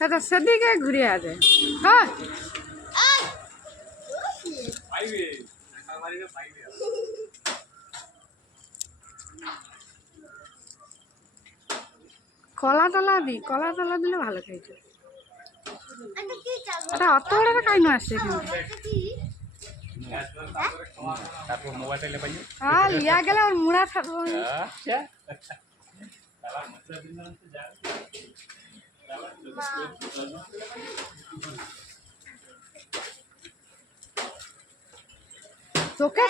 দাদা সেদিকে ঘুরে আছে হ্যাঁ। কলা টলা দি, কলা টলা দিলে ভালো খাইছে এটা অত আসছে হ্যাঁ লিয়া গেলে মুড়া থাকব। আচ্ছা। তোকে?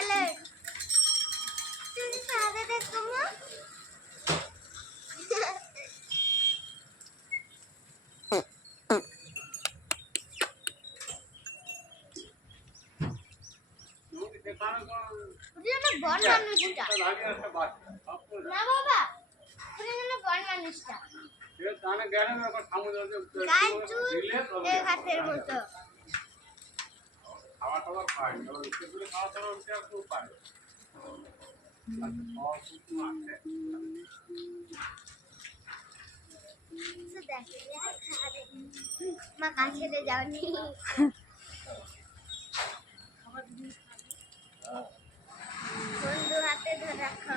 বড় মানুষটা। না বাবা বড় মানুষটা। খাওয়া টাওয়ার পায় খাওয়া আর কেউ পায় মা কাছে যাওনি বন্ধু হাতে ধরে রাখো